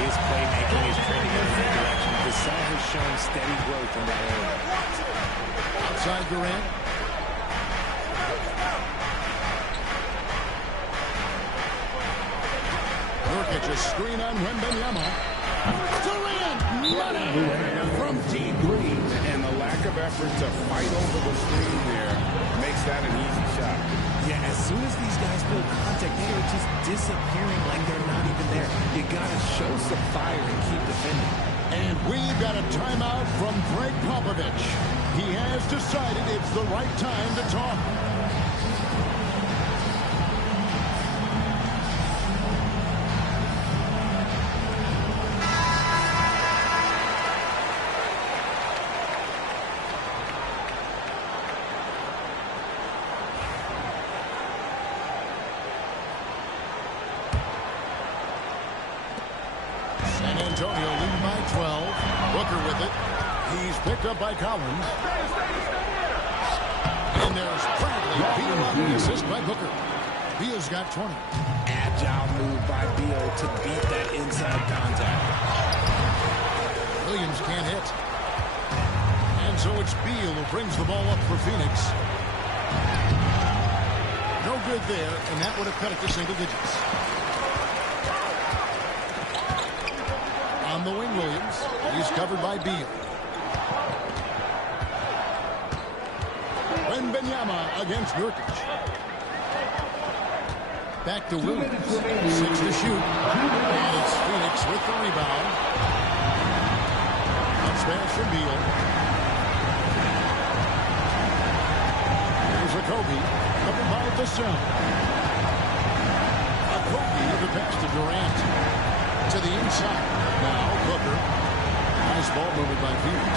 His playmaking is trending in the right direction. Vassell has shown steady growth in that area. Outside Durant. Nurkic a screen on Wembanyama. Durant, money from deep. And the lack of effort to fight over the screen there makes that an easy shot. Yeah, as soon as these guys feel contact, they are just disappearing like they're not even there. You got to show some fire and keep defending. And we've got a timeout from Greg Popovich. He has decided it's the right time to talk. San Antonio leading by 12. Booker with it. He's picked up by Collins. And there's Bradley. Beal on the assist by Booker. Beal's got 20. Agile move by Beal to beat that inside contact. Williams can't hit. And so it's Beal who brings the ball up for Phoenix. No good there, and that would have cut it to single digits. On the wing, Williams. He's covered by Beal. Wembanyama against Nurkic. Back to Williams. 6 to shoot. And it's Phoenix with the rebound. Bounce pass from Beal. Here's Okogie. Covered by Vassell. Okogie the pass to Durant. To the inside. Now Booker. Nice ball movement by Phoenix.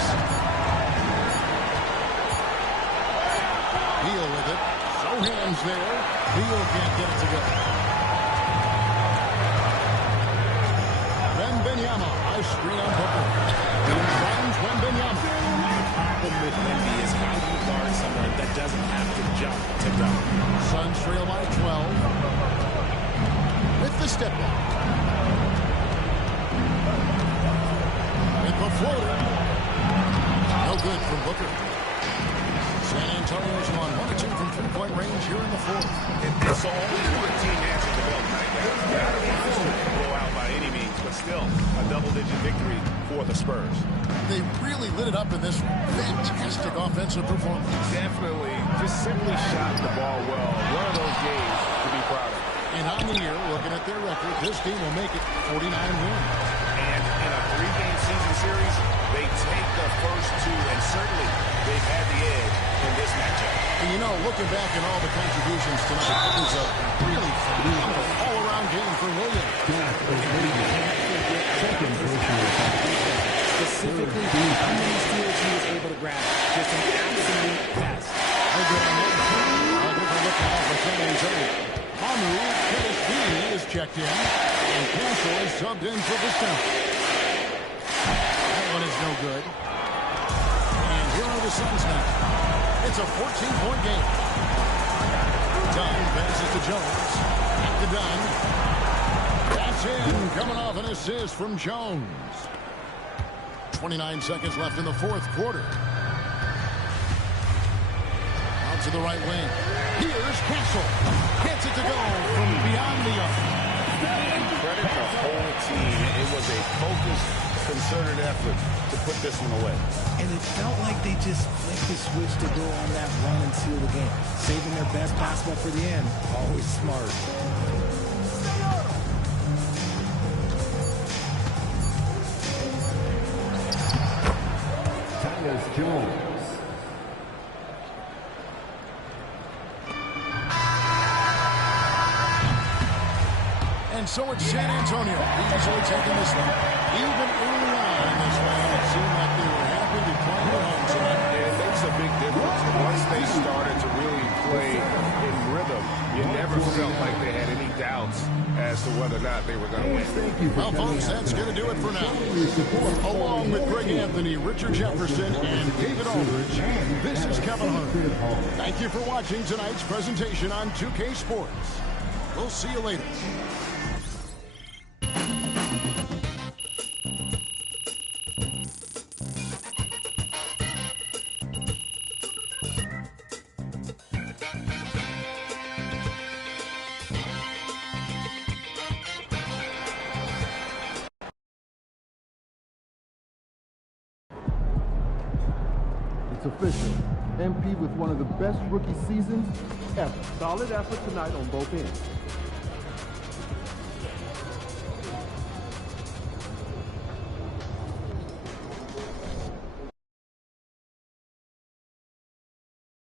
Beal with it. So hands there. Beal can't get it to go. Wembanyama. Nice screen on Booker. Beal finds Wembanyama. The problem with Wemby is how you guard someone that doesn't have to jump to dunk. Suns trail by 12. With the step back. With the floater. No good from Booker. San Antonio's won 1 or 2 from 3-point range here in the fourth. It's all the team answered the bell tonight, guys. Not a blow out by any means, but still a double-digit victory for the Spurs. They really lit it up in this fantastic offensive performance. Definitely, just simply shot the ball well. One of those games to be proud of. And on the year, looking at their record, this team will make it 49 wins. And in a 3-game season series, they take the first 2, and certainly they've had the edge in this matchup. And you know, looking back at all the contributions tonight, it was a really phenomenal all-around game for Williams. Specifically, how many steals he was able to grab. Just an absolute pest. A different look now for San Antonio. Hamu, KSB is checked in, and Castle is subbed in for Vassell. That one is no good. And here are the Suns now. It's a 14-point game. Dunn passes to Jones. Back to Dunn. That's in, coming off an assist from Jones. 29 seconds left in the fourth quarter. Out to the right wing. Here's Castle. Gets it to go from beyond the arc. Credit the whole team. It was a focused, concerted effort to put this one away. And it felt like they just flicked the switch to go on that run and seal the game. Saving their best basketball for the end. Always smart. Jones. And so it's San Antonio easily taking this lead. Even early on in this one, it seemed like they were happy to play at home tonight. It makes a big difference. Once they started to really play in rhythm, you never felt like they had any doubts as to whether or not they were going to win. Well, folks, that's going to do it for now. Along with Greg Anthony, Richard Jefferson, and David Aldridge, this is Kevin Hart. Thank you for watching tonight's presentation on 2K Sports. We'll see you later. It's official. MP with one of the best rookie seasons ever. Solid effort tonight on both ends.